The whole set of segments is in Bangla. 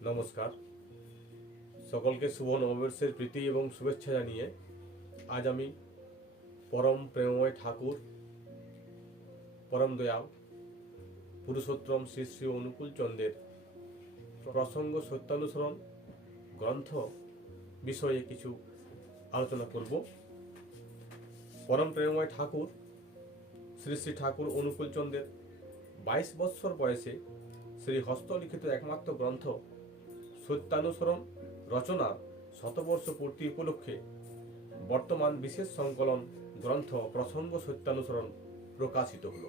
নমস্কার, সকলকে শুভ নববর্ষের প্রীতি এবং শুভেচ্ছা জানিয়ে আজ আমি পরম প্রেমময় ঠাকুর পরম দয়াল পুরুষোত্তম শ্রী শ্রী অনুকূল চন্দ্রের প্রসঙ্গ সত্যানুসরণ গ্রন্থ বিষয়ে কিছু আলোচনা করব। পরম প্রেমময় ঠাকুর শ্রী শ্রী ঠাকুর অনুকূল চন্দ্রের 22 বৎসর বয়সে শ্রী হস্তলিখিত একমাত্র গ্রন্থ সত্যানুসরণ রচনার শতবর্ষ পূর্তি উপলক্ষে বর্তমান বিশেষ সংকলন গ্রন্থ প্রসঙ্গ সত্যানুসরণ প্রকাশিত হল।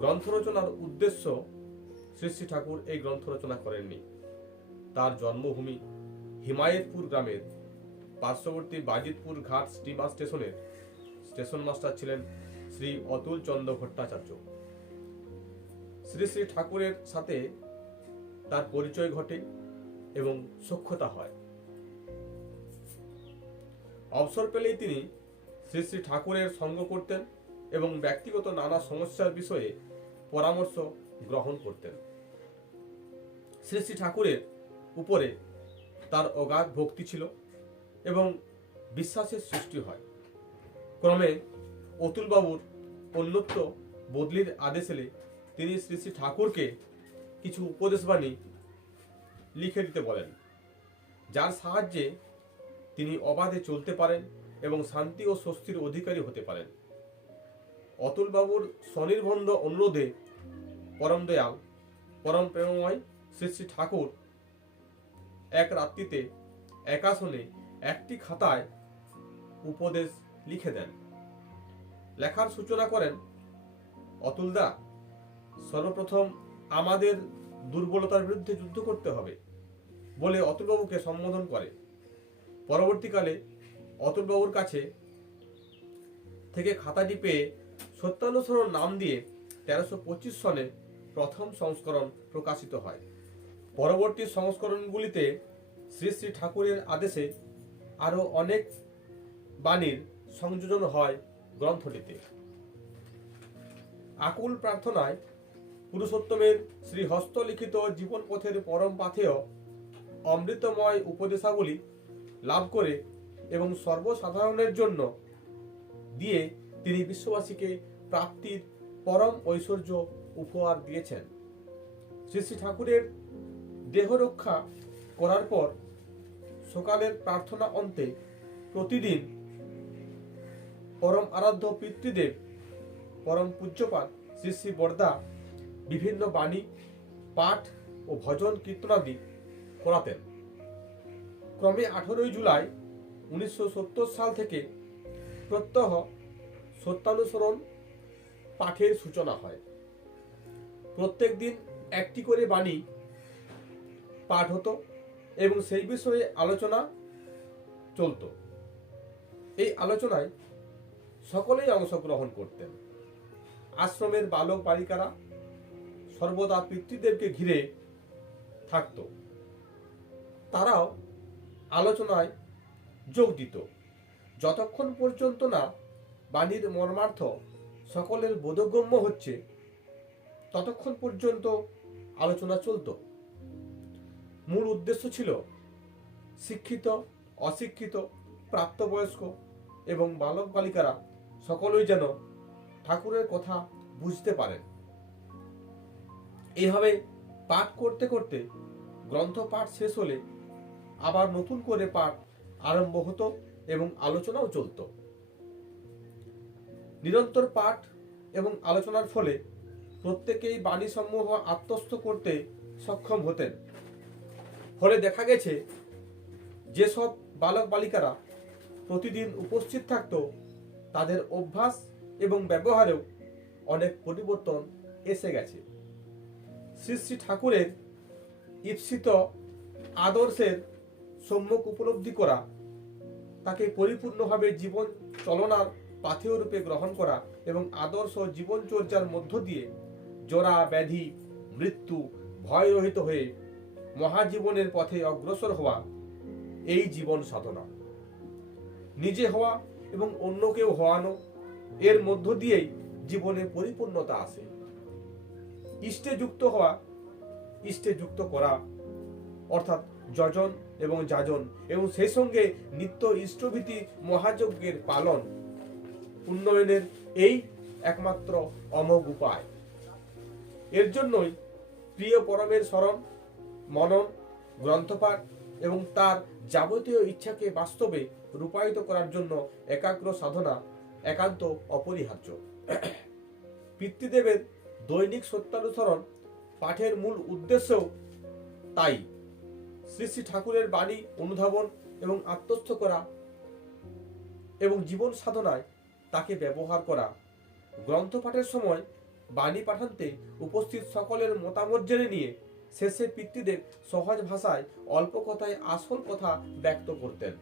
গ্রন্থ রচনার উদ্দেশ্য শ্রী শ্রী ঠাকুর এই গ্রন্থ রচনা করেননি। তার জন্মভূমি হিমায়তপুর গ্রামের পার্শ্ববর্তী বাজিতপুর ঘাট স্টিমার স্টেশনের স্টেশন মাস্টার ছিলেন শ্রী অতুল চন্দ্র ভট্টাচার্য। শ্রী শ্রী ঠাকুরের সাথে তার পরিচয় ঘটে এবং সখ্যতা হয়। অবসর পেলেই তিনি শ্রী শ্রী ঠাকুরের সঙ্গ করতেন এবং ব্যক্তিগত নানা সমস্যার বিষয়ে পরামর্শ গ্রহণ করতেন। শ্রী শ্রী ঠাকুরের উপরে তার অগাধ ভক্তি ছিল এবং বিশ্বাসের সৃষ্টি হয়। ক্রমে অতুলবাবুর অন্যত্র বদলির আদেশ এলে তিনি শ্রী শ্রী ঠাকুরকে কিছু উপদেশবাণী লিখে দিতে বলেন, যার সাহায্যে তিনি অবাধে চলতে পারেন এবং শান্তি ও স্বস্তির অধিকারী হতে পারেন। অতুলবাবুর স্বনির্বন্ধ অনুরোধে পরম দয়াল পরম প্রেমময় শ্রী শ্রী ঠাকুর এক রাত্রিতে একাসনে একটি খাতায় উপদেশ লিখে দেন। লেখার সূচনা করেন, অতুলদা, সর্বপ্রথম আমাদের দুর্বলতার বিরুদ্ধে যুদ্ধ করতে হবে বলে অতুলবাবুকে সম্বোধন করে। পরবর্তীকালে অতুলবাবুর কাছে থেকে খাতাটি পেয়ে সত্যানুসরণ নাম দিয়ে 1325 সনে প্রথম সংস্করণ প্রকাশিত হয়। পরবর্তী সংস্করণগুলিতে শ্রী শ্রী ঠাকুরের আদেশে আরও অনেক বাণীর সংযোজন হয় গ্রন্থটিতে। আকুল প্রার্থনায় পুরুষোত্তমের শ্রী হস্তলিখিত জীবন পথের পরম পাথেয় অমৃতময় উপদেশাবলী লাভ করে এবং সর্বসাধারণের জন্য দিয়ে তিনি বিশ্ববাসীকে প্রাপ্তির পরম ঐশ্বর্য উপহার দিয়েছেন। শ্রী শ্রী ঠাকুরের দেহ রক্ষা করার পর সকালের প্রার্থনা অন্তে প্রতিদিন পরম আরাধ্য পিতৃদেব পরম পূজ্যপাদ শ্রী শ্রী বরদা বিভিন্ন বাণী পাঠ ও ভজন কীর্তনাদি করাতেন। ক্রমে 18 জুলাই 1970 সাল থেকে প্রত্যহ সত্যানুসরণ পাঠের সূচনা হয়। প্রত্যেক দিন একটি করে বাণী পাঠ হতো এবং সেই বিষয়ে আলোচনা চলত। এই আলোচনায় সকলেই অংশগ্রহণ করতেন। আশ্রমের বালক বালিকারা সর্বদা পিতৃদেবকে ঘিরে থাকত। তারাও আলোচনায় যোগ দিত। যতক্ষণ পর্যন্ত না বাণীর মর্মার্থ সকলের বোধগম্য হচ্ছে ততক্ষণ পর্যন্ত আলোচনা চলত। মূল উদ্দেশ্য ছিল শিক্ষিত, অশিক্ষিত, প্রাপ্তবয়স্ক এবং বালক বালিকারা সকলেই যেন ঠাকুরের কথা বুঝতে পারেন। এইভাবে পাঠ করতে করতে গ্রন্থ পাঠ শেষ হলে আবার নতুন করে পাঠ আরম্ভ হতো এবং আলোচনাও চলত। নিরন্তর পাঠ এবং আলোচনার ফলে প্রত্যেকেই বাণী সমূহ আত্মস্থ করতে সক্ষম হতেন। ফলে দেখা গেছে যেসব বালক বালিকারা প্রতিদিন উপস্থিত থাকত তাদের অভ্যাস এবং ব্যবহারেও অনেক পরিবর্তন এসে গেছে। শ্রী শ্রী ঠাকুরের ঈপ্সিত আদর্শের সম্যক উপলব্ধি করা, তাকে পরিপূর্ণভাবে জীবন চলনার পাথেয় রূপে গ্রহণ করা এবং আদর্শ জীবনচর্যার মধ্য দিয়ে জরা ব্যাধি মৃত্যু ভয়রহিত হয়ে মহাজীবনের পথে অগ্রসর হওয়া, এই জীবন সাধনা। নিজে হওয়া এবং অন্যকেও হওয়ানো, এর মধ্য দিয়েই জীবনে পরিপূর্ণতা আসে। ইষ্টে যুক্ত হওয়া, ইষ্টে যুক্ত করা অর্থাৎ যজন এবং যাজন, এবং সেই সঙ্গে নিত্য ইষ্টভীতি মহাযজ্ঞের পালন উন্নয়নের এই একমাত্র অমোঘ উপায়। এর জন্যই প্রিয় পরমের স্মরণ, মনন, গ্রন্থপাঠ এবং তার যাবতীয় ইচ্ছাকে বাস্তবে রূপায়িত করার জন্য একাগ্র সাধনা একান্ত অপরিহার্য। পিতৃদেবের দৈনিক সত্যানুসরণ পাঠের মূল উদ্দেশ্যও তাই। শ্রী শ্রী ঠাকুরের বাণী অনুধাবন এবং আত্মস্থ করা এবং জীবন সাধনায় তাকে ব্যবহার করা। গ্রন্থ পাঠের সময় বাণী পাঠান্তে উপস্থিত সকলের মতামত জেনে নিয়ে শেষে পিতৃদেব সহজ ভাষায় অল্প কথায় আসল কথা ব্যক্ত করতেন।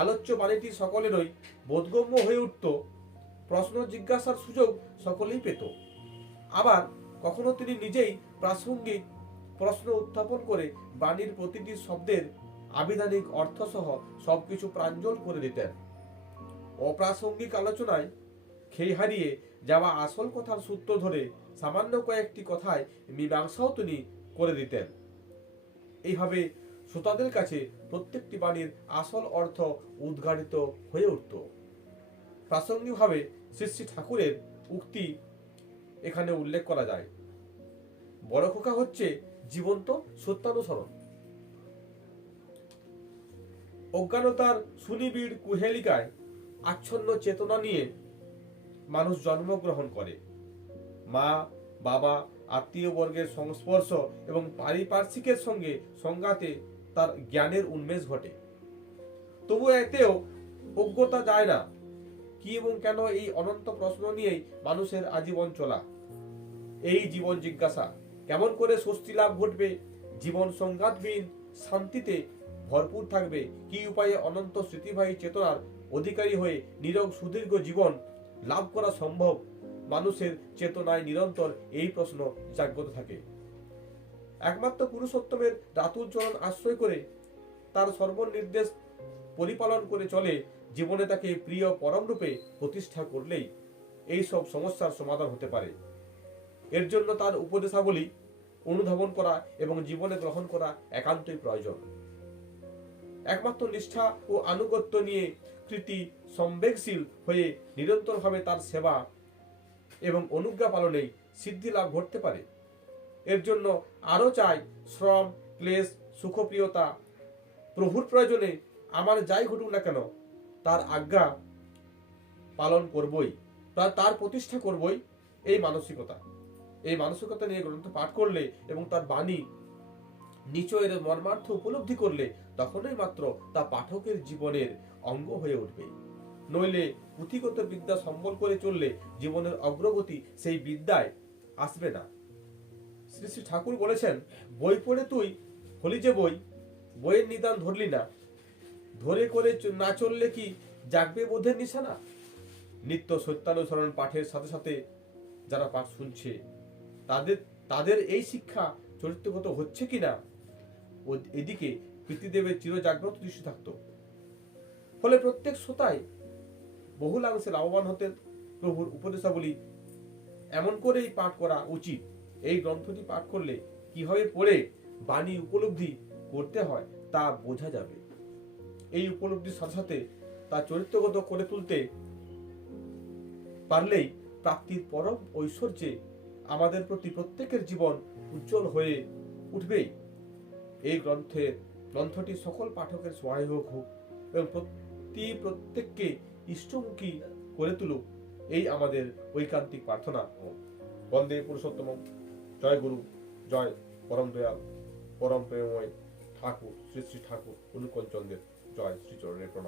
আলোচ্য বাণীটি সকলেরই বোধগম্য হয়ে উঠত, প্রশ্ন জিজ্ঞাসার সুযোগ সকলেই পেত। আবার কখনো তিনি নিজেই প্রাসঙ্গিক প্রশ্ন উত্থাপন করে বাণীর প্রতিটি শব্দের আবিধানিক অর্থসহ সবকিছু প্রাঞ্জল করে দিতেন। অপ্রাসঙ্গিক আলোচনায় খেই হারিয়ে যাওয়া আসল কথার সূত্র ধরে সামান্য কয়েকটি কথায় মীমাংসাও তিনি করে দিতেন। এইভাবে শ্রোতাদের কাছে প্রত্যেকটি বাণীর আসল অর্থ উদ্ঘাটিত হয়ে উঠত। প্রাসঙ্গিকভাবে শ্রী শ্রী ঠাকুরের উক্তি এখানে উল্লেখ করা যায়। বড় খোকা হচ্ছে জীবন্ত সত্যানুসরণ। অজ্ঞানতার সুনিবিড় কুহেলিকায় আচ্ছন্ন চেতনা নিয়ে মানুষ জন্মগ্রহণ করে। মা, বাবা, আত্মীয় বর্গের সংস্পর্শ এবং পারিপার্শ্বিকের সঙ্গে সংঘাতে তার জ্ঞানের উন্মেষ ঘটে। তবু এতেও অজ্ঞতা যায় না। কি এবং কেন, এই অনন্ত প্রশ্ন নিয়েই মানুষের আজীবন চলা। এই জীবন জিজ্ঞাসা, কেমন করে স্বস্তি লাভ ঘটবে, জীবন সংঘাতবিহীন শান্তিতে ভরপুর থাকবে, কি উপায়ে অনন্ত স্মৃতিবাহী চেতনার অধিকারী হয়ে নিরোগ সুদীর্ঘ জীবন লাভ করা সম্ভব, মানুষের চেতনায় নিরন্তর এই প্রশ্ন জাগ্রত থাকে। একমাত্র পুরুষোত্তমের রাতুল চরণ আশ্রয় করে তার সর্বনির্দেশ পরিপালন করে চলে জীবনে তাকে প্রিয় পরম রূপে প্রতিষ্ঠা করলেই এই সব সমস্যার সমাধান হতে পারে। এর জন্য তার উপদেশাবলী অনুধাবন করা এবং জীবনে গ্রহণ করা একান্তই প্রয়োজন। একমাত্র নিষ্ঠা ও আনুগত্য নিয়ে কৃতি সম্বেগশীল হয়ে নিরন্তরভাবে তার সেবা এবং অনুজ্ঞা পালনেই সিদ্ধি লাভ ঘটতে পারে। এর জন্য আরো চাই শ্রম, ক্লেশ, সুখপ্রিয়তা। প্রভুর প্রয়োজনে আমার যাই ঘটুক না কেন তার আজ্ঞা পালন করবই, তার প্রতিষ্ঠা করবই, এই মানসিকতা নিয়ে গ্রন্থ পাঠ করলে এবং তার বাণী নিচয়ের মর্মার্থ উপলব্ধি করলে তখনই মাত্র তা পাঠকের জীবনের অঙ্গ হয়ে উঠবে। নইলে পুঁথিগত বিদ্যা সম্বল করে চললে জীবনের অগ্রগতি সেই বিদ্যায় আসবে না। শ্রী শ্রী ঠাকুর বলেছেন, বই পড়ে তুই হলি যে বইয়ের নিদান ধরলি না, ধরে করে না চললে কি জাগবে বোধের নিশানা। নিত্য সত্যানুসরণ পাঠের সাথে সাথে যারা পাঠ শুনছে তাদের এই শিক্ষা চরিত্রগত হচ্ছে কিনা, এদিকে পিতৃদেবের চিরজাগ্রত দৃষ্টি থাকত। ফলে প্রত্যেক শ্রোতায় বহুলাংশে লাভবান হতেন। প্রভুর উপদেশাবলী এমন করেই পাঠ করা উচিত। এই গ্রন্থটি পাঠ করলে কিভাবে পড়ে বাণী উপলব্ধি করতে হয় তা বোঝা যাবে। এই উপলব্ধির সাথে সাথে তা চরিত্রগত করে তুলতে পারলেই প্রাপ্তির পরম ঐশ্বর্যে আমাদের প্রতি প্রত্যেকের জীবন উজ্জ্বল হয়ে উঠবেই। এই গ্রন্থটি সকল পাঠকের সহায়ক হোক এবং প্রত্যেককে ইষ্টমুখী করে তুলুক, এই আমাদের ঐকান্তিক প্রার্থনা। বন্দে পুরুষোত্তম। জয় গুরু, জয় পরম দয়াল পরম প্রেমময় ঠাকুর শ্রী শ্রী ঠাকুর অনুকূল চন্দ্রের জয়। শ্রীচরণের প্রণাম।